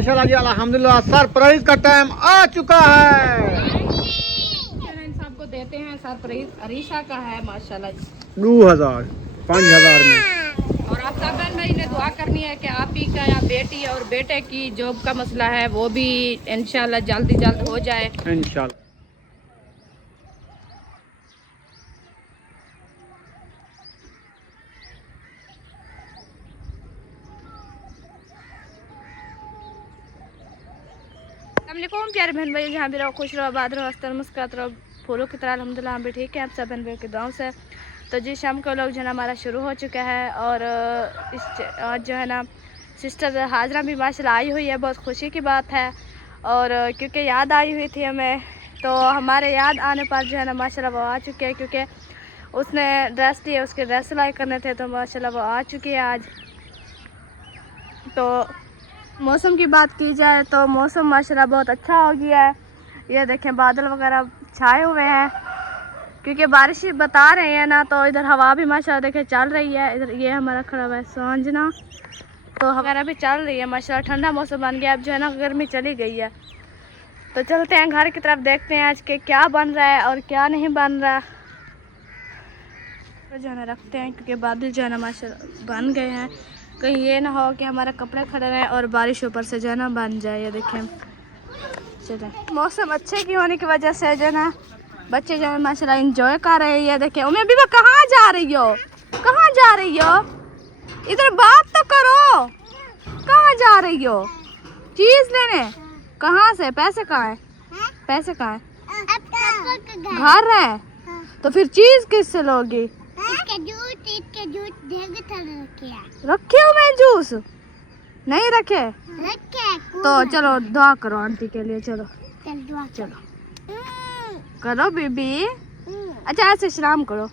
माशाल्लाह जी अल्हम्दुलिल्लाह सरप्राइज का टाइम आ चुका है। सबको देते हैं सरप्राइज। अरीशा का है माशाल्लाह 2000 5000 में। और आप सब बहन भाई ने दुआ करनी है कि आप ही का या बेटी और बेटे की जॉब का मसला है वो भी इंशाल्लाह जल्दी जल्द हो जाए इंशाल्लाह। अस्सलामुअलैकुम प्यारे बहन भाई, जहाँ भी रहो खुश रहो, आबाद रहो, हंसते मुस्कुराते रहो, फूलों की तरह अल्हम्दुलिल्लाह हम भी ठीक है। आप सब बहन भाई के दुआओं से तो जी शाम का लोग जो है ना हमारा शुरू हो चुका है। और आज जो है ना सिस्टर हाजरा भी माशाल्लाह आई हुई है, बहुत खुशी की बात है। और क्योंकि याद आई हुई थी हमें, तो हमारे याद आने पर जो है ना माशाल्लाह वो आ चुके हैं, क्योंकि उसने ड्रेस दिए, उसके ड्रेस सिलाई करने थे, तो माशाल्लाह वो आ चुकी है आज। तो मौसम की बात की जाए तो मौसम माशाल्लाह बहुत अच्छा हो गया है। ये देखें बादल वगैरह छाए हुए हैं, क्योंकि बारिश बता रहे हैं ना, तो इधर हवा भी माशाल्लाह देखें चल रही है। इधर ये हमारा खड़ा हुआ है सांजना, तो वगैरह भी चल रही है माशाल्लाह। ठंडा मौसम बन गया, अब जो है ना गर्मी चली गई है। तो चलते हैं घर की तरफ, देखते हैं आज के क्या बन रहा है और क्या नहीं बन रहा। तो जो है ना रखते हैं, क्योंकि बादल जो है ना माशाल्लाह बन गए हैं। कहीं ये ना हो कि हमारे कपड़े खड़े रहें और बारिश ऊपर से जो है ना बन जाए। ये देखें, चलें मौसम अच्छे की होने की वजह से जो है ना बच्चे जो है माशाल्लाह इंजॉय कर रहे हैं। ये देखें उम्मीद भी कहाँ जा रही हो, कहाँ जा रही हो, इधर बात तो करो, कहाँ जा रही हो? चीज़ लेने? कहाँ से? पैसे कहाँ है? पैसे कहाँ है? घर है तो फिर चीज़ किससे लोगी? रखे हो मैं जूस नहीं रखे? तो चलो दुआ करो आंटी के लिए, चलो चलो करो बीबी। अच्छा ऐसे सलाम करो।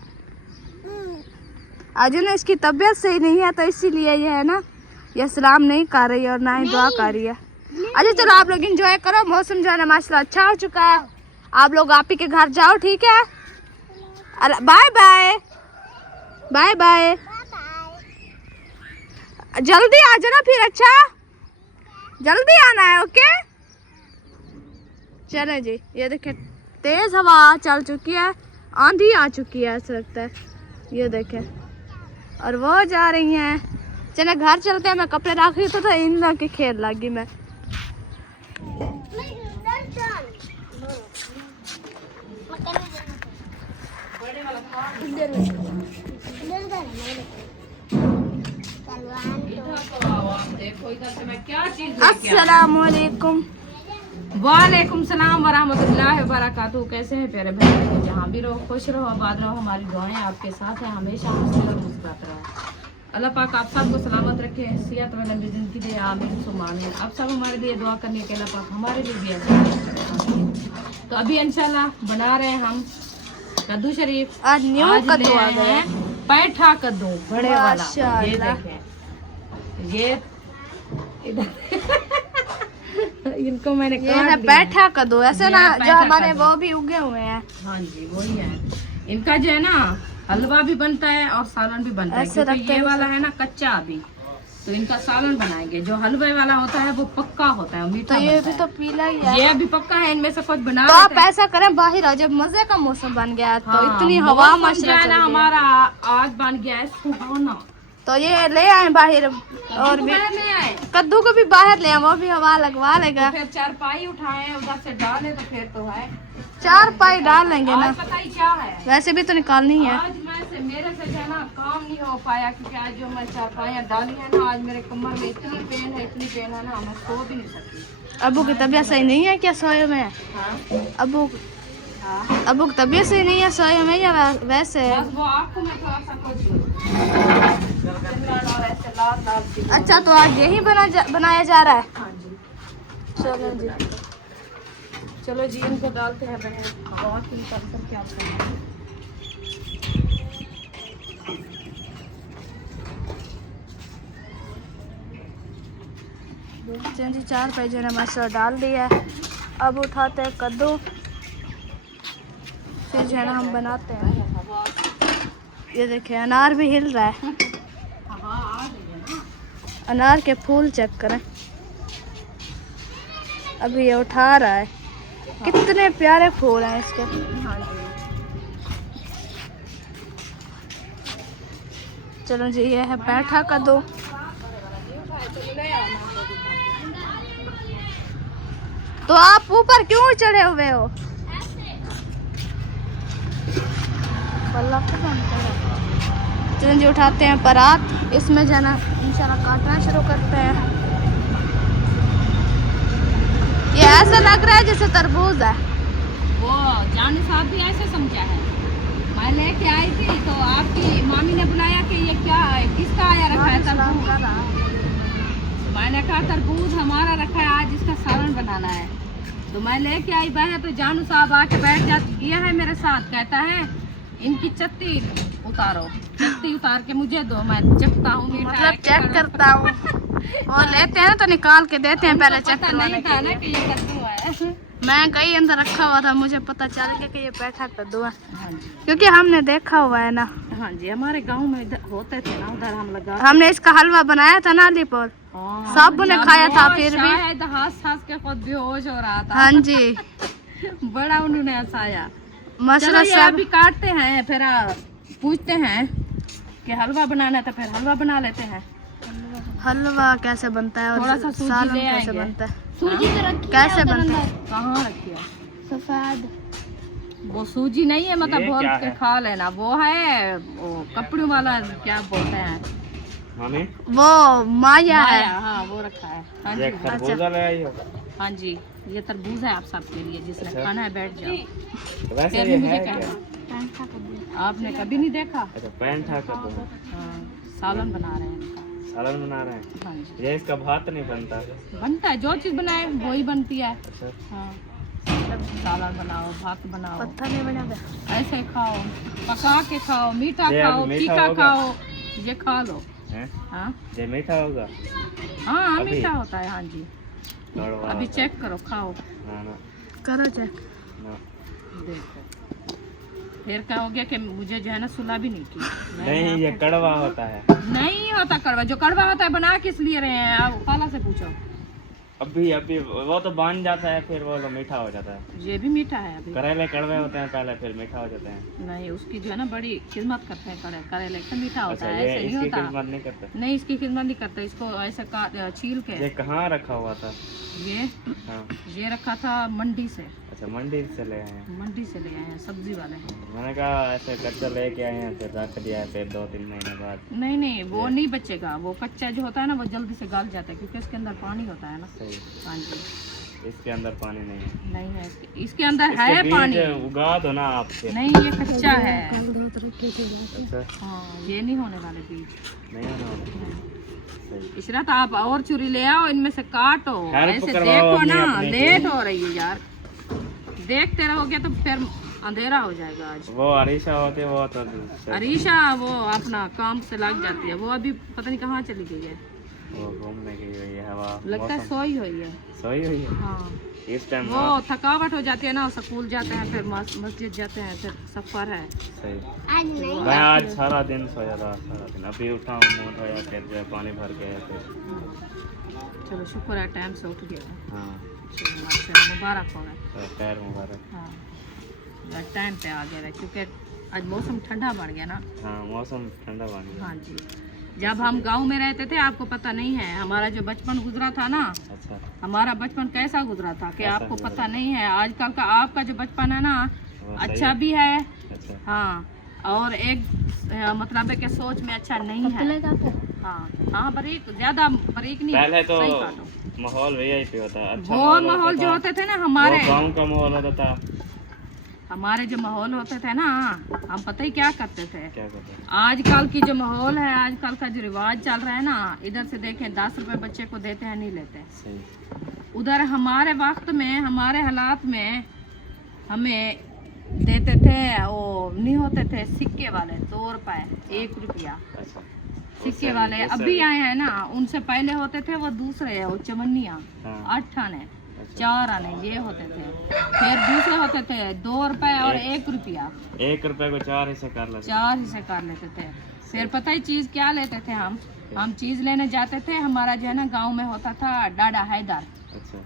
आज ना इसकी तबीयत सही नहीं है, तो इसीलिए ये है ना ये सलाम नहीं कर रही है और ना ही दुआ कर रही है। अच्छा चलो आप लोग एंजॉय करो, मौसम जो है ना माशाल्लाह अच्छा हो चुका है। आप लोग आप ही के घर जाओ, ठीक है? बाय बाय बाय बाय, जल्दी आ जाना फिर। अच्छा जल्दी आना है, ओके? चले जी। ये देखें तेज हवा चल चुकी है, आंधी आ चुकी है ऐसा लगता है। ये देखें और वो जा रही हैं। चले घर चलते हैं, मैं कपड़े रख रही तो इन लोग की खेल लगी मैं। अस्सलामुअलैकुम। वालेकुम सलाम वरहमतुल्लाहि वबरकातुहू। कैसे हैं प्यारे भाई? जहाँ भी रहो खुश रहो, आबाद रहो, हमारी दुआएं आपके साथ हैं, हमेशा मुस्कुराते रहो। अल्लाह पाक आप सबको सलामत रखे, सेहत व लंबी जिंदगी दे, आमीन सुम्मा आमीन। आप सब हमारे लिए दुआ करने के अल्लाह पाक हमारे लिए भी अच्छा। तो अभी इंशाल्लाह बना रहे हैं हम कद्दू शरीफ। आज न्यू कद्दू आ गए हैं, पैठा कद्दू बड़े वाला। ये देखें, ये इनको मैंने ये है पैठा कद्दू, ऐसे ना जो हमारे वो भी उगे हुए हैं। हाँ जी वही है। इनका जो है ना हलवा भी बनता है और सालन भी बनता है, क्योंकि ये वाला है ना कच्चा अभी, तो इनका सालन बनाएंगे। जो हलवे वाला होता है वो पक्का होता है, मीठा। तो ये भी तो पीला ही है, ये अभी पक्का है। इनमें से कुछ बना तो आप ऐसा करें बाहर आ, जब मजे का मौसम बन गया तो इतनी हवा माशाल्लाह हमारा आज बन गया है सुहाना, तो ये ले आए बाहर। और भी कद्दू को भी बाहर ले आए, वो भी हवा लगवा लेगा। फिर चारपाई उठाए उधर से डाले तो फिर तो है चारपाई डाल लेंगे ना। पता ही क्या है, वैसे भी तो निकालनी है। आज मेरे से जो है ना काम नहीं हो पाया, क्योंकि आज जो मैं चारपाइयाँ डाली है ना, आज मेरे कमर में इतनी पेन है ना, मैं सो भी नहीं सकती। अबू की तबीयत सही नहीं है क्या सोए में? अबू की तबीयत सही नहीं है सोए में या वैसे? वो आँखों में थोड़ा सा कुछ। अच्छा तो आज यही बनाया जा रहा है। हाँ जी चलो जी, चलो जी इनको डालते हैं बने बहुत ही क्या जी। 4 पैजे ने मसाला डाल दिया है। अब उठाते हैं कद्दू, फिर जो है ना हम बनाते हैं। ये देखिए अनार भी हिल रहा है, अनार के फूल चेक करें। अभी ये उठा रहा है। कितने प्यारे फूल हैं इसके। चलो जी, ये है बैठा कद्दू। तो आप ऊपर क्यों चढ़े हुए हो? चलो जी, उठाते हैं परात। इसमें जाना इंशाल्लाह काटना शुरू करते हैं। ये ऐसा लग रहा है जैसे तरबूज है। वो जान साहब भी ऐसे समझा है। मैं लेके आई थी तो आपकी मामी ने बुलाया कि ये क्या है, किसका आया रखा है तरबूज। मैंने कहा तरबूज हमारा रखा है, आज इसका सालन बनाना है। तो मैं लेके आई बहन, तो जानू साहब आके बैठ गया है मेरे साथ। कहता है इनकी चत्ती उतारो, चत्ती उतार के मुझे दो, मैं चखता हूँ। मतलब चेक करता हूँ। और लेते हैं तो निकाल के देते हैं। पहले चेक नहीं था ना कि ये कद्दू है। मैं कहीं अंदर रखा हुआ था, मुझे पता चल गया कि ये बैठा कद्दू है। हाँ जी, क्योंकि हमने देखा हुआ है ना। हाँ जी, हमारे गांव में होते थे ना, उधर हम लगा। हमने इसका हलवा बनाया था ना अलीपुर, सब ने खाया था। फिर भी शायद हंस के खुद बेहोश हो रहा था। हाँ जी, बड़ा उन्होंने हंसाया। मसला चलो ये अभी काटते हैं, फिर पूछते हैं कि हलवा बनाना है तो फिर हलवा बना लेते हैं। हलवा कैसे बनता है और थोड़ा सा सूजी सालन ले कैसे आएंगे। बनता है? सूजी तो रखी कैसे बनता है? कहाँ रखी है? सफेद। वो सूजी नहीं है, मतलब ये बोल क्या के है? खा लेना। वो है वो कपड़ों वाला, क्या बोलते हैं, मामी वो माया है। माया। हाँ वो रखा है। हाँ ये जी, खरबूजा ले आई हो। हाँ जी, ये तरबूज है आप सबके लिए, जिसने अच्छा। खाना है बैठ जाओ। वैसे फिर ये भी मुझे है कहना। क्या? आपने कभी नहीं देखा? अच्छा पैंठा कद्दू हाँ, सालन बना रहे हैं इनका। सालन बना रहे हैं। हाँ जी, ये इसका भात नहीं बनता। बनता है, जो चीज़ बनाए वही बनती है। अच्छा हाँ, सालन बनाओ, भात बनाओ, पत्थर नहीं बना था। ऐसे खाओ, पका के खाओ, मीठा ये अब खाओ, मीठा तीखा होगा? खाओ, ये खा लो। हैं? हाँ ये मीठा होगा। हाँ, अभी? मीठा होता है। हाँ जी, कड़वा अभी होगा। अच्छा। चेक करो, खाओ, ना ना करो चेक। ना। देखो। फिर कहोगे कि मुझे जो है ना सुला भी नहीं की। नहीं ये कड़वा होता है। नहीं होता कड़वा। जो कड़वा होता है बना किस लिए रहे हैं आप? खाला से पूछो। अभी अभी वो तो बन जाता है, फिर वो तो मीठा हो जाता है। ये भी मीठा है अभी। करेले कड़वे होते हैं पहले, फिर मीठा हो जाते हैं। नहीं, उसकी जो है ना बड़ी खिदमत करते हैं करेले का। मीठा होता अच्छा है, ये ऐसे नहीं इसकी होता। खिदमत नहीं करते। नहीं, इसकी खिदमत नहीं करते। इसको ऐसे छील के। ये कहाँ रखा हुआ था? ये हाँ ये रखा था मंडी से। अच्छा मंडी से ले आए हैं। मंडी से ले आए हैं सब्जी वाले। मैंने कहा ऐसे कच्चा लेके आए हैं, फिर रख दिया है, फिर 2-3 महीने बाद। नहीं नहीं, वो नहीं बचेगा। वो कच्चा जो होता है ना, वो जल्दी से गल जाता है, क्योंकि इसके अंदर पानी होता है ना। सही। हाँ जी, इसके अंदर पानी नहीं है। नहीं है इसके अंदर इसके है बीज पानी। उगा दो ना आप फिर। नहीं, ये कच्चा है। अच्छा हाँ, ये नहीं होने वाले बीज। नहीं होना वाला। सही। इशरत आप और चूरी ले आओ, इनमें से काटो। हेल्प ऐसे करवाओ देखो अपनी ना, अपनी की। लेट हो रही है यार। देखते रहोगे तो फिर अंधेरा हो जाएगा आज। वो अरीशा होती है, वो तो अरीशा वो अपना काम से लग जाती है। वो अभी पता नहीं कहाँ चली गई है। वो घूमने गई हुई है, हवा लगता है मौसम- सोई हुई है। सोई हुई है हाँ, इस टाइम। वो थकावट हो जाती है ना, स्कूल जाते हैं, फिर मस्जिद जाते हैं, फिर सफर है। सही। मैं आज सारा दिन सोया था, सारा दिन। अभी उठा हूँ, मुँह धोया, फिर जो है पानी भर के फिर। चलो शुक्र है टाइम से उठ गया। हाँ चलो माशाल्लाह, मुबारक हो गया। तो पैर मुबारक। हाँ, बस टाइम पे आ गया, क्योंकि आज मौसम ठंडा बढ़ गया ना। हाँ मौसम ठंडा बन गया। हाँ जी, जब हम गांव में रहते थे, आपको पता नहीं है हमारा जो बचपन गुजरा था ना। अच्छा हमारा बचपन कैसा गुजरा था कि कैसा आपको गुजरा पता नहीं है। आजकल का आपका जो बचपन है ना, वो सही अच्छा है। भी है। अच्छा हाँ, और एक मतलब है कि सोच में अच्छा नहीं है। हाँ हाँ, बारीक, ज्यादा बारीक नहीं। पहले तो सही काटो। माहौल वीआईपी होता है। अच्छा वो माहौल जो होते थे ना हमारे, गांव का माहौल होता था। हमारे जो माहौल होते थे ना, हम पता ही क्या करते थे। क्या करते हैं? आजकल की जो माहौल है, आजकल का जो रिवाज चल रहा है ना, इधर से देखें 10 रुपए बच्चे को देते हैं, नहीं लेते। सही। उधर हमारे वक्त में, हमारे हालात में हमें देते थे, वो नहीं होते थे सिक्के वाले, 2 रुपए, 1 रुपया अच्छा सिक्के वाले। अभी आए हैं ना, उनसे पहले होते थे वो दूसरे, वो चमनिया, हाँ। 8 आने, अच्छा। 4 आने ये होते थे। फिर दूसरे होते थे 2 रुपए और 1 रुपया। 1 रुपए को 4 हिस्से कर लेते। 4 हिस्से कर लेते थे। फिर पता ही चीज क्या लेते थे हम चीज लेने जाते थे। हमारा जो है ना गांव में होता था डाडा हैदर, अच्छा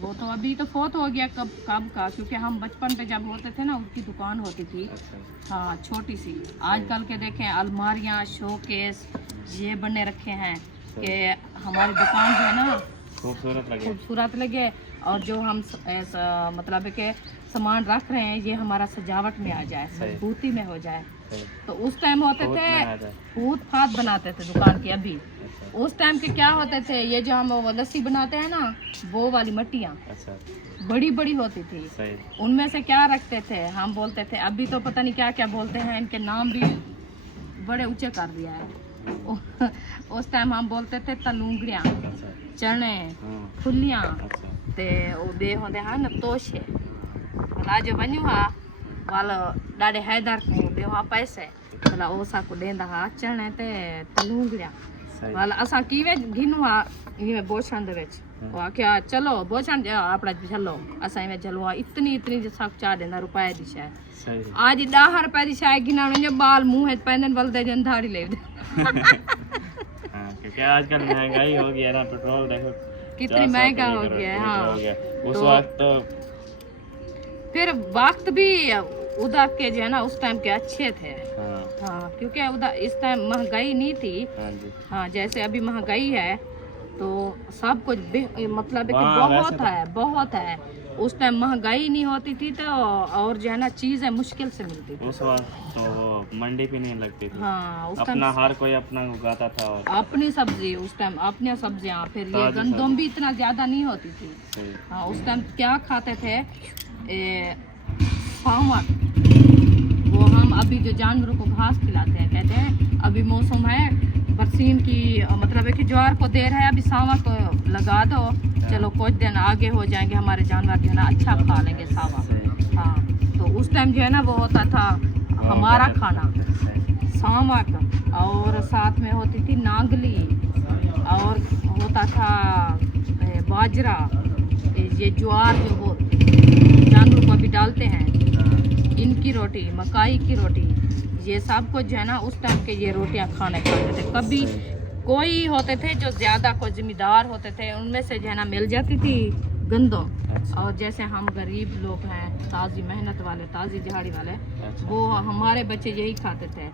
वो तो अभी तो फोत हो गया कब कब का, क्योंकि हम बचपन पे जब होते थे ना उसकी दुकान होती थी। अच्छा हाँ छोटी सी। आजकल के देखें अलमारियाँ शोकेस ये बने रखे हैं कि हमारी दुकान जो है ना खूबसूरत लगे। खूबसूरत लगे, और जो हम मतलब है कि सामान रख रहे हैं ये हमारा सजावट में आ जाए, मजबूती में हो जाए। तो उस टाइम होते थे फूट फात बनाते थे दुकान की। अभी उस टाइम के क्या होते थे, ये जो हम वो लस्सी बनाते हैं ना वो वाली मट्टियाँ अच्छा बड़ी बड़ी होती थी, उनमें से क्या रखते थे हम बोलते थे, अभी तो पता नहीं क्या क्या बोलते हैं, इनके नाम भी बड़े ऊंचे कर दिया है। उस टाइम हम बोलते थे तलूंगड़ियाँ, चने, फुलियाँ ते वो बे होंदे हैं ना तोशे। भला जो बनू हा वाला डाडे हैदर को दे वहाँ पैसे भला ओसा को देंदा हा चने ते तलूंगड़ियाँ वाला असा कीवे घिनु हा ये बोछन दे विच वो क्या चलो बोछन आपड़ा चलो असा इवे चलो इतनी इतनी जो सब चार देना रुपए दी शायद आज 10 रुपए दी शायद गिना ने बाल मुंह है पैनन वाल दे जन धाड़ी ले दे। हां क्योंकि आजकल महंगाई हो गई है ना, पेट्रोल देखो कितनी महंगा हो गया है। हाँ उस वक्त तो फिर वक्त भी उधर के जो है ना उस टाइम के अच्छे थे। हाँ क्योंकि उधर इस टाइम महंगाई नहीं थी। हाँ जैसे अभी महंगाई है तो सब कुछ मतलब है कि बहुत है। उस टाइम महंगाई नहीं होती थी तो और जो है ना चीजें मुश्किल से मिलती थी। उस वक्त तो वो मंडी भी नहीं लगती थी। हाँ उस अपना हर कोई अपना उगाता था और अपनी सब्जी उस टाइम अपनी सब्जियाँ। फिर ये गंदम भी इतना ज्यादा नहीं होती थी। हाँ उस टाइम क्या खाते थे सामक, वो हम अभी जो जानवरों को घास खिलाते हैं, कहते हैं अभी मौसम है बरसीन की, मतलब है कि ज्वार को देर है, अभी सामक लगा दो, चलो कुछ दिन आगे हो जाएंगे हमारे जानवर जो है ना अच्छा खा लेंगे सामक। हाँ तो उस टाइम जो है ना वो होता था हमारा खाना सामक, और साथ में होती थी नांगली, और होता था बाजरा, ये ज्वार जो वो जानवरों को अभी डालते हैं, इनकी रोटी, मकाई की रोटी, ये सब कुछ जो है ना उस टाइम के ये रोटियां खाने खाते थे। कभी कोई होते थे जो ज्यादा कोई जिम्मेदार होते थे उनमें से जो है ना मिल जाती थी गंदम, और जैसे हम गरीब लोग हैं ताज़ी मेहनत वाले ताज़ी दिहाड़ी वाले वो हमारे बच्चे यही खाते थे।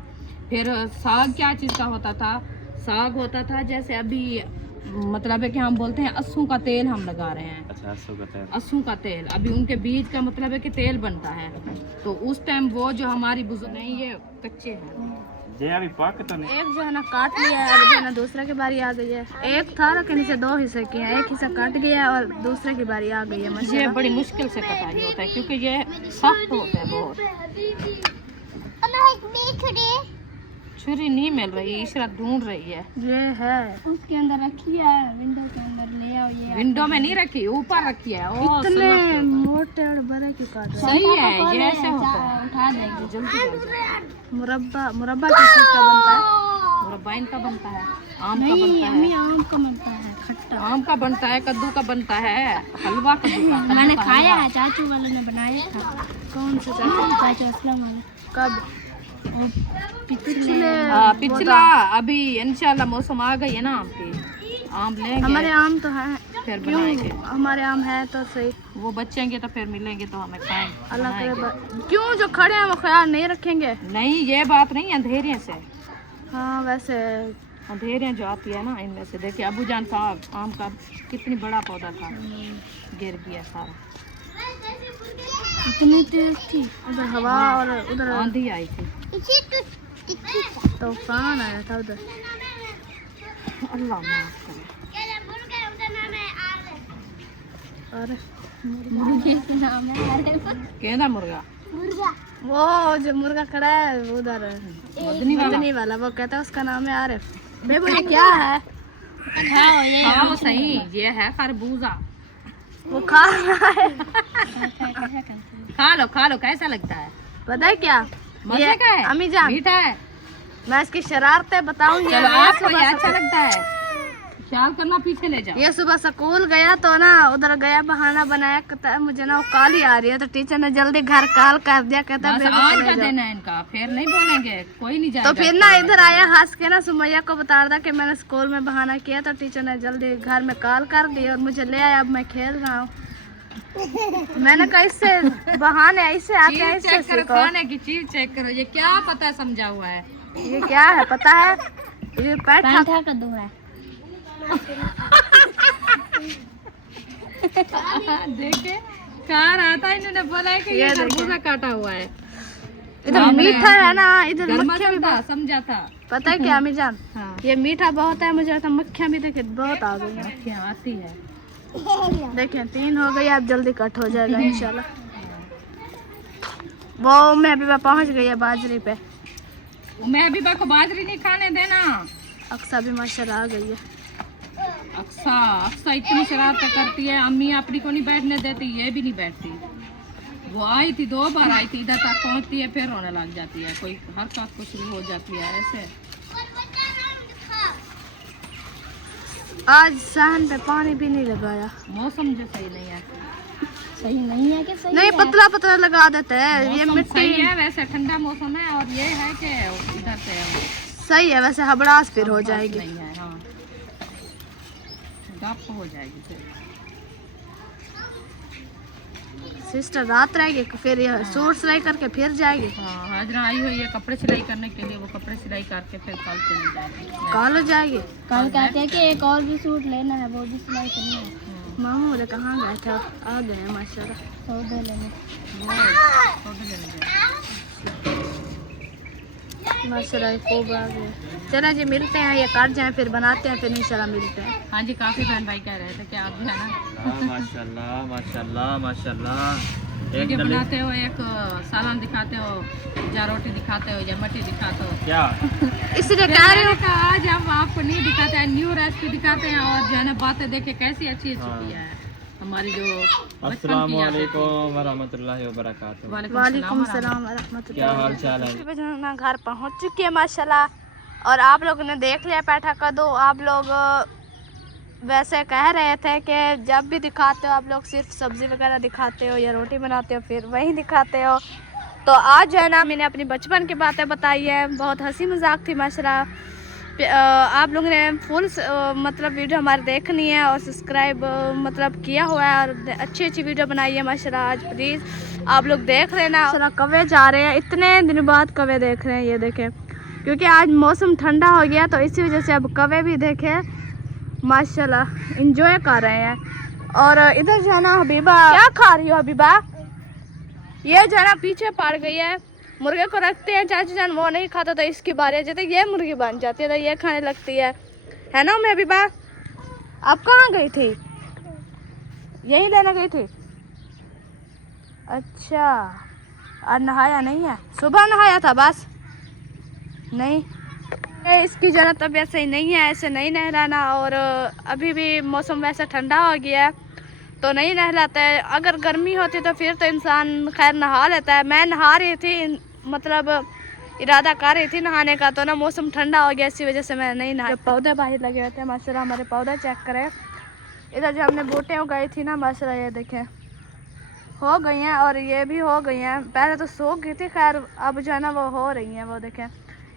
फिर साग क्या चीज़ का होता था, साग होता था जैसे अभी मतलब है कि हम बोलते हैं अस्सू का तेल हम लगा रहे हैं। अच्छा अस्सू का तेल अभी उनके बीज का मतलब है कि तेल बनता है। तो उस टाइम वो जो हमारी बुजुर्ग नहीं ये कच्चे हैं, ये अभी पक तो नहीं। एक जो है ना काट लिया है, अब जो है ना दूसरे की बारी आ गई है। एक था लेकिन इसे 2 हिस्से किए हैं, एक हिस्सा कट गया और दूसरे की बारी आ गई है। ये बड़ी मुश्किल से कटाई होता है क्योंकि ये सख्त होता है बहुत। छुरी नहीं मिल रही, इशरत ढूंढ रही है। ये है उसके अंदर रखी है, विंडो के अंदर ले आओ। ये विंडो में नहीं रखी, ऊपर रखी है। इतने मोटे और बड़े की काट रहे। सही है, ये ऐसे होता है। उठा देंगे जल्दी। मुरब्बा किस चीज का बनता है? मुरब्बा इनका बनता है, आम का बनता है। आम का बनता है, खट्टा आम का बनता है, कद्दू का बनता है, हलवा कद्दू का। मैंने खाया है, चाचू वाले ने बनाया था। कौन सा चाचू? असलम वाले। कब? पिछला अभी इंशाल्लाह मौसम आ गई है ना आम की, आम लेंगे। हमारे आम तो है, फिर बनाएंगे। हमारे आम है तो सही, वो बचेंगे तो फिर मिलेंगे तो हमें खाएंगे। अल्लाह करे। क्यों जो खड़े हैं वो ख्याल नहीं रखेंगे? नहीं ये बात नहीं, अंधेरे से। हाँ वैसे अंधेरे जो आती है ना इनमें से। देखिए अबू जान साहब आम का कितनी बड़ा पौधा था, गिर गया सारा। इतनी तेज थी, उधर हवा और उधर आंधी आई थी, तूफान आया था उधर। अल्लाह माफ करे। और मुर्गे का नाम है कहना मुर्गा, वो जो मुर्गा खड़ा है उधर मदनी वाला, वो कहता है उसका नाम है आरिफ। बेबू ये क्या है? हाँ वो सही, ये है खरबूजा। वो खा रहा है। खा लो कैसा लगता है? पता है क्या मजे का है? अम्मी जान मीठा है। मैं इसकी शरारतें बताऊंगी। चलो आपको ये अच्छा लगता है? ख्याल करना, पीछे ले जाओ। ये सुबह स्कूल गया तो ना उधर गया, बहाना बनाया, कहता है मुझे ना वो काली आ रही है, तो टीचर ने जल्दी घर कॉल कर दिया, कहता है बस बेबी आज चले का जाओ। दिन है इनका, फिर नहीं बोलेंगे, कोई नहीं जाएगा। तो फिर ना इधर आया हंस के ना, सुमैया को बता रहा कि मैंने स्कूल में बहाना किया, तो टीचर ने जल्दी घर में कॉल कर दी और मुझे ले आया, अब मैं खेल रहा हूँ। मैंने कहा इससे बहाने ऐसे आके चीज ऐसे चेक करो, सीखो। खाने की चीज चेक करो, ये क्या पता है समझा हुआ है। ये क्या है पता है? ये पैठा कद्दू है। देखे कहा रहा था, इन्होंने बोला है कि ये खरबूजा काटा हुआ है। इधर मीठा है ना, इधर गरमा मक्खियाँ भी था, बहुत, समझा था। पता है क्या अम्मी जान? हाँ, ये मीठा बहुत है, मुझे लगता है मक्खियाँ भी देखे बहुत आ गई हैं। मक्खियाँ आती है। देखें 3 हो गई, अब जल्दी कट हो जाएगा इंशाल्लाह। वो मैं अभी पहुंच गई है बाजरी पे। मैं अभी को बाजरी नहीं खाने देना। अक्सा भी माशाल्लाह आ गई है। अक्सा अक्सा इतनी शरारतें करती है, अम्मी अपनी को नहीं बैठने देती, ये भी नहीं बैठती। वो आई थी 2 बार आई थी, इधर तक पहुंचती है फिर रोने लग जाती है, कोई हरकत को शुरू हो जाती है ऐसे। आज सहन पे पानी भी नहीं लगाया। मौसम जो सही नहीं है। सही नहीं है कि सही नहीं, पतला पतला लगा देते हैं। ये मौसम मिट्टी सही है, वैसे ठंडा मौसम है, और ये है कि इधर से सही है, वैसे हबड़ास फिर हो जाएगी। नहीं है, हाँ गप हो जाएगी फिर। सिस्टर रात रहेगी, फिर ये सूट सिलाई करके फिर जाएगी। हाँ, हाजरा आई हुई है कपड़े सिलाई करने के लिए, वो कपड़े सिलाई करके फिर कल चली जाएगी। कल हो जाएगी। कल कहते हैं कि एक और भी सूट लेना है, वो भी सिलाई करनी है। मामू बोले कहाँ गए थे, आ गए हैं माशाल्लाह। सौदे लेने। माशाल्लाह खूब आ गए। चलो जी मिलते हैं, ये काट जाए फिर बनाते हैं, फिर इंशाल्लाह मिलते हैं। हाँ जी, काफी बहन भाई कह रहे थे कि आप जो है ना माशाल्लाह माशाल्लाह माशाल्लाह। वीडियो बनाते हो, एक सालन दिखाते हो, या रोटी दिखाते हो, या मट्टी दिखाते हो। क्या इसलिए कह रही हूँ का आज हम आपको नहीं दिखाते हैं, न्यू रेसिपी दिखाते हैं, और जो है ना बातें देखे कैसी अच्छी अच्छी है हमारी जो अस्सलाम वालेकुम वरहमतुल्लाहि वबरकातुहू। वालेकुम सलाम व क्या हाल चाल है? रहमतुल्लाह। घर पहुंच चुकी है माशाल्लाह, और आप लोगों ने देख लिया पैठा कद्दू। आप लोग वैसे कह रहे थे कि जब भी दिखाते हो आप लोग सिर्फ सब्ज़ी वगैरह दिखाते हो या रोटी बनाते हो, फिर वही दिखाते हो। तो आज जो है ना मैंने अपनी बचपन की बातें बताई है, बहुत हंसी मजाक थी माशाल्लाह। आप लोगों ने फुल मतलब वीडियो हमारे देखनी है, और सब्सक्राइब मतलब किया हुआ है, और अच्छी अच्छी वीडियो बनाई है माशाल्लाह। आज प्लीज़ आप लोग देख लेना। माशाल्लाह कौवे जा रहे हैं, इतने दिन बाद कौवे देख रहे हैं, ये देखें, क्योंकि आज मौसम ठंडा हो गया तो इसी वजह से अब कौवे भी देखें माशाल्लाह इंजॉय कर रहे हैं। और इधर जो है ना हबीबा, क्या खा रही हो हबीबा? ये जो है ना पीछे पड़ गई है। मुर्गे को रखते हैं चाची जान, वो नहीं खाता तो इसकी बारी है, जैसे ये मुर्गी बन जाती है तो ये खाने लगती है ना। मैं हबीबा आप कहाँ गई थी? यही लेने गई थी। अच्छा, आज नहाया नहीं है? सुबह नहाया था बस नहीं। इसकी ज़रा तबीयत सही नहीं है, ऐसे नहीं नहलाना, और अभी भी मौसम वैसे ठंडा हो गया है तो नहीं नहलाता है। अगर गर्मी होती तो फिर तो इंसान खैर नहा लेता है। मैं नहा रही थी, मतलब इरादा कर रही थी नहाने का, तो ना मौसम ठंडा हो गया, इसी वजह से मैं नहीं नहा। पौधे बाहर लगे हुए थे माशाल्लाह, हमारे पौधे चेक करें। इधर जो हमने बूटे उगाई थी ना माशाल्लाह, ये देखें हो गई हैं, और ये भी हो गई हैं। पहले तो सूख गई थी, खैर अब जो है ना वो हो रही हैं, वो देखें।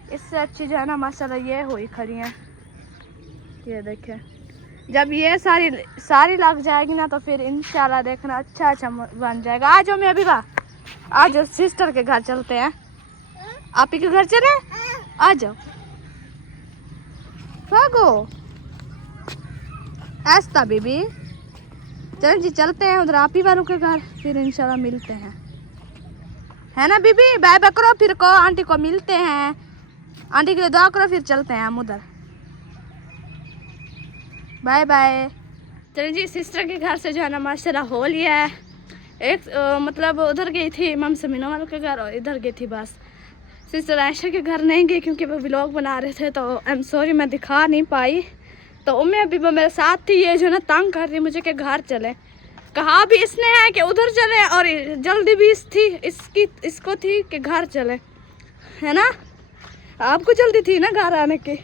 इससे अच्छी जो है ना माशाल्लाह ये हुई खड़ी हैं, ये देखें। जब ये सारी लग जाएगी ना तो फिर इंशाल्लाह देखना अच्छा अच्छा बन जाएगा। आ जाओ मैं अभी आज सिस्टर के घर चलते हैं। आप ही के घर चले, आ जाओ। भागो ऐसा बीबी, चल जी चलते हैं उधर आप ही वालों के घर, फिर इंशाल्लाह मिलते हैं, है ना बीबी? बाय बाय करो, फिर को आंटी को मिलते हैं, आंटी के लिए दुआ करो, फिर चलते हैं हम उधर। Bye bye. चलिए जी, सिस्टर के घर से जो है ना माशाल्लाह हो लिया है। एक मतलब उधर गई थी मम समीना वालों के घर, और इधर गई थी बस। सिस्टर आयशा के घर नहीं गई क्योंकि वो व्लॉग बना रहे थे, तो आई एम सॉरी मैं दिखा नहीं पाई। तो उम्मी अभी मेरे साथ थी, ये जो ना तंग कर रही मुझे कि घर चले। कहा भी इसने है कि उधर चले, और जल्दी भी इसको थी कि घर चले, है ना? आपको जल्दी थी ना घर आने की,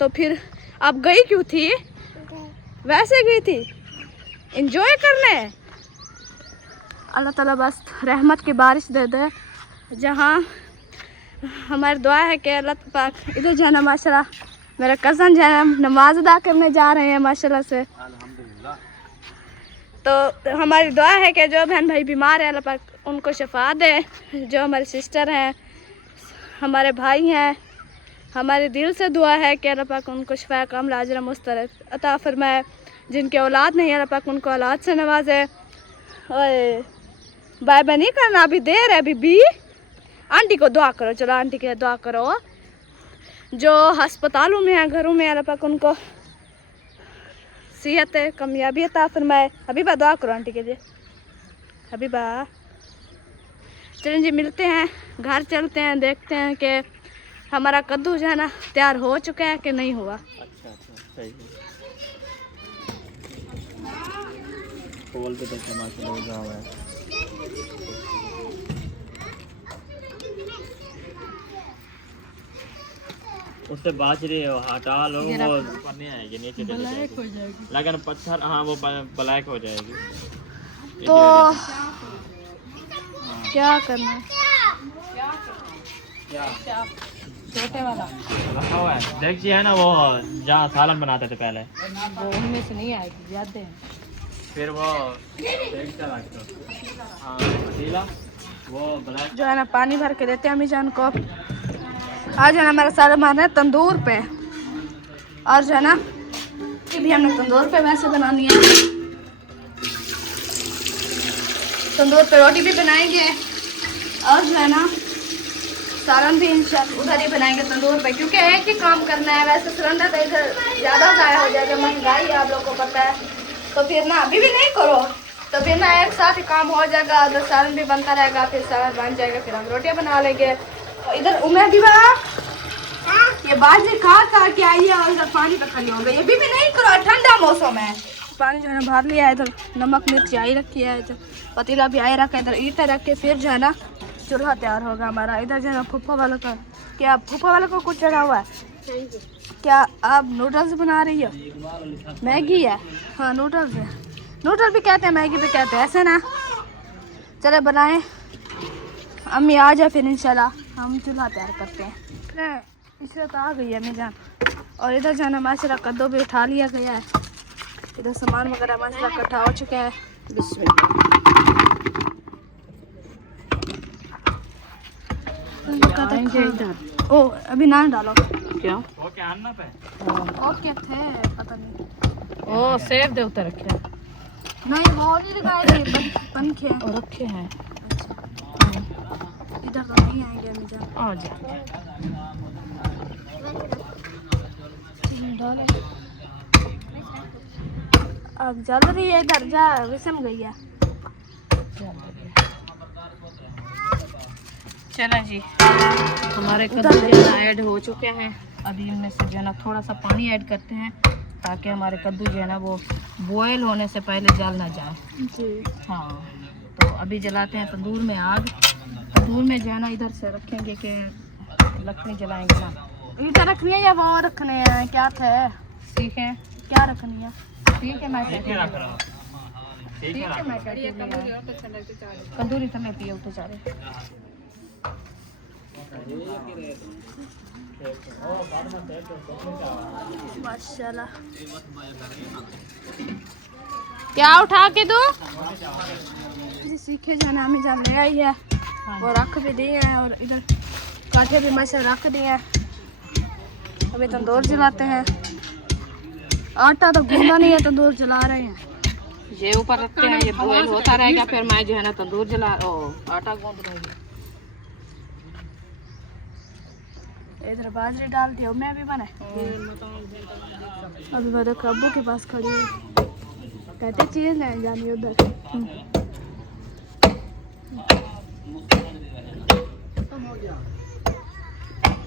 तो फिर अब गई क्यों थी? वैसे गई थी एंजॉय करने। अल्लाह ताला बस रहमत की बारिश दे दे। जहाँ हमारी दुआ है कि अल्लाह पाक इधर जो है ना माशाल्लाह मेरा कज़न जो है नमाज अदा करने जा रहे हैं माशाल्लाह से। तो हमारी दुआ है कि जो बहन भाई बीमार है अल्लाह पाक उनको शिफा दे। जो हमारी सिस्टर हैं, हमारे भाई हैं, हमारे दिल से दुआ है कि अल्लाह पाक उनको शिफा कामिल आजिला मुस्तरद अता फरमाए। जिनके औलाद नहीं है अल्लाह पाक उनको औलाद से नवाजे। और बाय बाय नहीं करना, अभी देर है बीबी। आंटी को दुआ करो, चलो आंटी के दुआ करो। जो अस्पतालों में है, घरों में, अल्लाह पाक उनको सेहत कामयाबी अता फरमाए। हबीबा दुआ करो आंटी के लिए। हबीबा चलें जी, मिलते हैं, घर चलते हैं, देखते हैं कि हमारा कद्दू जो है ना तैयार हो चुका है कि नहीं हुआ। अच्छा सही है। खोल के देखो माशाल्लाह है। उससे बाजरे हटा लो, वो पन्ने आएगी नीचे ब्लैक हो जाएगी। लेकिन पत्थर हाँ वो ब्लैक हो जाएगी। तो क्या करना है? छोटे वाला रखा हुआ है, देखिए है ना वो जहाँ सालन बनाते थे पहले, वो उनमें से नहीं आएगी, याद है। फिर वो हाँ पतीला वो ब्लैक जो है ना पानी भर के देते हैं अम्मी जान को। आज है ना हमारा सारा मान है तंदूर पे, और जो है ना ये भी हमने तंदूर पे वैसे बनानी है। तंदूर पे रोटी भी बनाएंगे और जो है ना सालन भी इंशाल्लाह उधर ही बनाएंगे तंदूर पे, क्योंकि एक ही काम करना है। वैसे सिलेंडर तो इधर ज़्यादा ज़ाया हो जाएगा, महंगाई है आप लोगों को पता है। तो फिर ना अभी भी नहीं करो तो फिर ना एक साथ ही काम हो जाएगा, उधर सालन भी बनता रहेगा, फिर सालन बन जाएगा, फिर हम रोटियां बना लेंगे। और इधर उमेर भी ये बाजी खा के आई है और इधर पानी पे खड़ी हो गई। ये भी नहीं करो, ठंडा मौसम है। पानी जो है ना भर लिया है, इधर नमक मिर्च आई रखी है, इधर पतीला भी आई रखा है, इधर ईंटें रख के फिर जो है ना चूल्हा तैयार होगा हमारा। इधर जो है ना फूफा वालों का, क्या फूफा वालों को कुछ चढ़ा हुआ है? क्या आप नूडल्स बना रही हो? मैगी है? हाँ नूडल्स है, नूडल भी कहते हैं मैगी भी कहते हैं, ऐसे ना। चले बनाएं, अम्मी आ जाए फिर इंशाल्लाह हम चूल्हा तैयार करते हैं। इससे तो आ गई है अम्मी जान। और इधर जो है ना माशाल्लाह कद्दू भी उठा लिया गया है, इधर सामान वगैरह माशाल्लाह इकट्ठा हो चुका है। ओ अभी ना डालो क्या ओके आना पे ओके थे पता नहीं। ओ सेब दे उतर रखे नहीं वो नहीं लगाए थे पंखे और रखे हैं। इधर तो नहीं आएंगे अम्मी जान। आ जा अब जल रही है, इधर जा विसम गई है। चलें जी, हमारे कद्दू जो है ऐड हो चुके हैं। अभी इनमें से जो है ना थोड़ा सा पानी ऐड करते हैं ताकि हमारे कद्दू जो है ना वो बॉयल होने से पहले जल ना जाए जी। हाँ, तो अभी जलाते हैं तंदूर में आग। तंदूर में जो है ना इधर से रखेंगे कि लकड़ी जलाएंगे ना। इधर रखनी है या वो रखने हैं? क्या थे ठीक है, क्या रखनी है? ठीक है मैं कहती हूँ, ठीक है मैं कहती हूँ तंदूरी तने पिए उठे जा रहे। माशाल्लाह क्या उठा के दो सीखे जाना हमें जान ले आई है, वो रख भी दिए हैं और इधर काठे भी मशा रख दिए हैं। अभी तंदूर जलाते हैं, आटा तो गूंदा नहीं है, तंदूर जला रहे हैं। ये ऊपर रखते हैं, ये बॉयल होता रहेगा, फिर मैं जो है ना तंदूर जला आटा गूंद रही। इधर बाजरी डाल दिया, मैं भी बने। अभी मैं देखो अब्बू के पास खड़ी हूँ, कहते चीज लेने जानी उधर।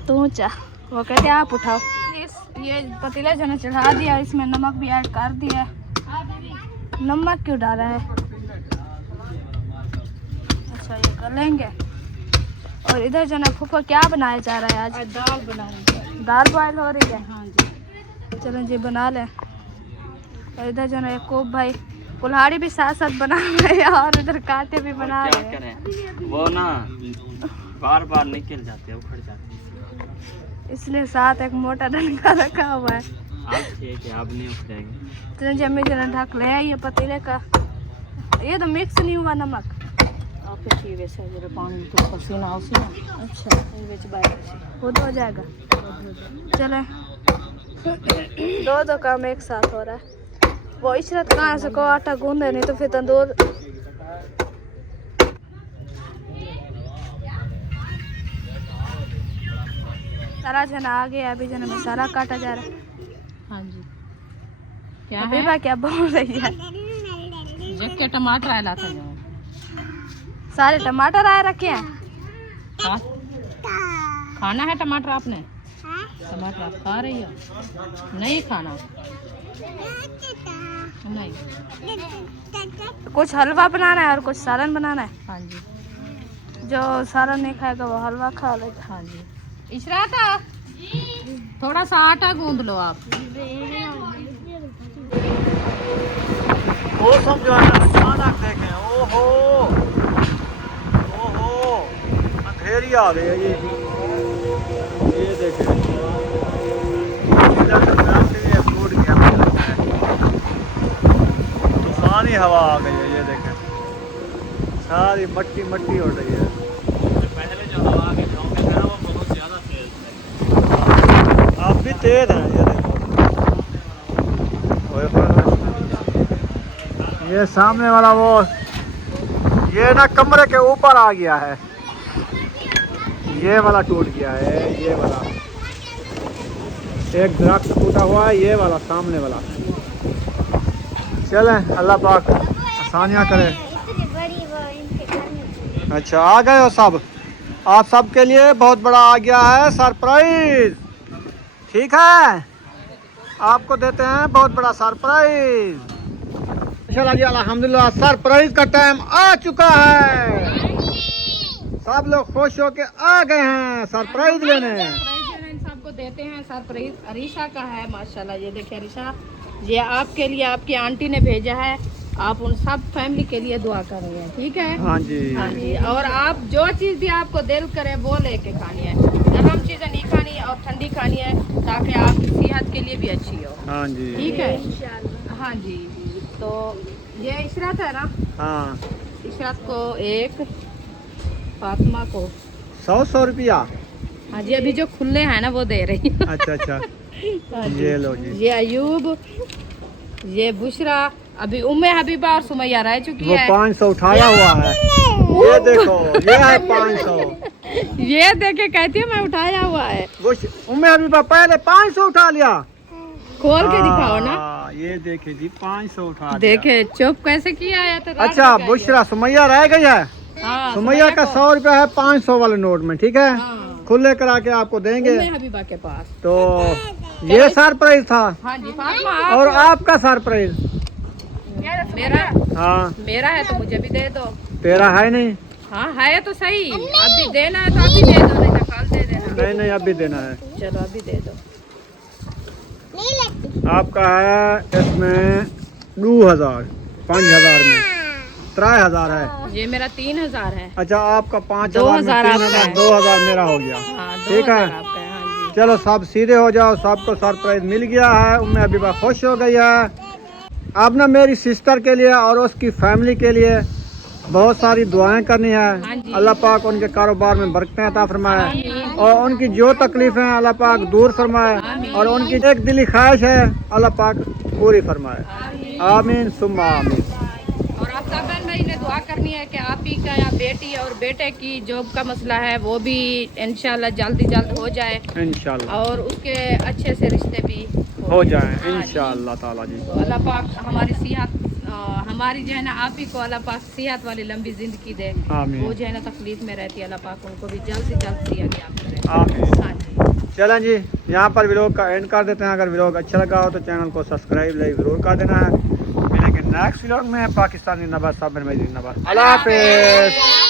तू चा वो कहते आप उठाओ। ये पतीला जो है चढ़ा दिया, इसमें नमक भी ऐड कर दिया। नमक क्यों डाला है? अच्छा ये कर लेंगे। और इधर जो है फूफा क्या बनाया जा रहा है आज? दाल बनाऊंगी। दाल बॉयल हो रही है। हाँ जी। चलो जी बना लें। और इधर जो है कोप भाई कुल्हाड़ी भी साथ साथ बना रहे हैं और इधर कांटे भी बना रहे हैं। करें वो ना बार बार निकल जाते हैं, उखड़ जाते हैं, इसलिए साथ एक मोटा डंडा रखा हुआ है। आप ठीक है, आप नहीं उखड़ेंगे। चलो जी अम्मी जरा ढक ले ये पतीले का। ये तो मिक्स नहीं हुआ नमक। पानी तो पसीना उसी अच्छा वो तो हो जाएगा। चले दो काम एक साथ हो रहा है। वो इशरत कहाँ से को आटा गूंदे नहीं तो फिर तंदूर। सारा जना आ गया, अभी जना में सारा काटा जा रहा है। हाँ जी क्या अभी है? बा क्या बोल रही है? जब के टमाटर आया था जो सारे टमाटर आए रखे हैं। खाना है टमाटर आपने? टमाटर आप खा रही हो? नहीं खाना? नहीं। कुछ हलवा बनाना है और कुछ सालन बनाना है। हाँ जी जो सालन नहीं खाएगा वो हलवा खा लेगा। हाँ जी। इशराता थोड़ा सा आटा गूंद लो आप। वो सब जो है ना अचानक देखें, ओहो ओहो अंधेरी आ गई है ये देखें, इधर से ये टूट गया मुझे लगता है। तूफानी हवा आ गई है, ये देखें सारी मट्टी मट्टी हो रही है। पहले जो हवा के गाँव में था वो बहुत ज्यादा तेज था, आप भी तेज हैं, ये देखो ओए होए। ये सामने वाला वो ये ना कमरे के ऊपर आ गया है, ये वाला टूट गया है, ये वाला एक दरख्त टूटा हुआ है, ये वाला सामने वाला। चलें अल्लाह पाक आसानियाँ करे। अच्छा आ गए हो सब? आप सबके लिए बहुत बड़ा आ गया है सरप्राइज। ठीक है आपको देते हैं बहुत बड़ा सरप्राइज। चला जी अल्हम्दुलिल्लाह सरप्राइज का टाइम आ चुका है। सब लोग खुश होके आ गए हैं सरप्राइज लेने। इन सबको देते हैं सरप्राइज। अरीशा का है माशाल्लाह। ये देखिए अरीशा, ये आपके लिए आपकी आंटी ने भेजा है। आप उन सब फैमिली के लिए दुआ कर रहे हैं, ठीक है? हाँ जी हाँ जी। और आप जो चीज़ भी आपको दिल करे वो लेके खानी है। गर्म चीज़ें नहीं खानी और ठंडी खानी है ताकि आपकी सेहत के लिए भी अच्छी हो। हाँ जी ठीक है हाँ जी। तो ये इशरत है ना, हाँ। इशरत को एक, फातिमा को 100 रुपया। हाँ जी। अभी जो खुले हैं ना वो दे रही हूँ। अच्छा अच्छा हाँ जी। ये लो जी। ये अयूब, ये बुशरा, अभी उम्मे हबीबा और सुमैया रह चुकी वो है। 500 उठाया हुआ है, ये देखो ये है 500। ये देखे कहती है मैं उठाया हुआ है। वो उम्मे अभी पहले 500 उठा लिया। खोल के दिखाओ ना। ये देखे जी 500 उठा लिया। देखे चुप कैसे किया है तो अच्छा बुशरा सुमैया रह गई है। हाँ, सुमैया का 100 रुपया है 500 वाले नोट में, ठीक है? हाँ। खुले करा के आपको देंगे। उम्मे हबीबा के पास। तो ये सरप्राइज था। हाँ जी फातिमा और आपका सरप्राइज? मेरा हाँ मेरा है तो मुझे भी दे दो। तेरा है नहीं? हाँ है तो सही। अभी देना है तो अभी दे दो, नहीं तो कल दे देना। नहीं नहीं अभी देना है। चलो अभी दे दो। आपका है इसमें 2000, 5000 में 3000 है। ये मेरा 3000 है। अच्छा आपका 5000 2000 में आपका है। 2000 मेरा हो गया। हाँ, ठीक है 2000 आपका है। हाँ जी। चलो सब सीधे हो जाओ, सबको सरप्राइज मिल गया है। उम्मे हबीबा खुश हो गई है। अब ना मेरी सिस्टर के लिए और उसकी फैमिली के लिए बहुत सारी दुआएं करनी है। अल्लाह पाक उनके कारोबार में बरकतें अता फरमाए और उनकी जो तकलीफें हैं अल्लाह पाक दूर फरमाए और उनकी एक दिली ख्वाहिश है अल्लाह पाक पूरी फरमाए। आमीन सुम्मा आमीन। और आप सब बहन भाई ने दुआ करनी है कि आप ही का या बेटी और बेटे की जॉब का मसला है वो भी इंशाल्लाह जल्दी जल्द हो जाए इंशाल्लाह और उसके अच्छे से रिश्ते भी हो जाए इंशाल्लाह ताला जी। तो अल्लाह पाक हमारी सेहत हमारी जो है ना आप ही को अल्लाह पाक सेहत वाली लंबी जिंदगी दे। आमीन। वो जो है ना तकलीफ में रहती है अल्लाह पाक उनको भी जल्द से जल्द सेहत याब करे। आमीन। हाँ जी। चलें जी यहाँ पर व्लॉग का एंड कर देते हैं। अगर व्लॉग अच्छा लगा हो तो चैनल को सब्सक्राइब लाइक ज़रूर कर देना है। मिलेंगे नेक्स्ट व्लॉग में। पाकिस्तानी नवाज साबिर मजीद नवाज। अल्लाह हाफिज़।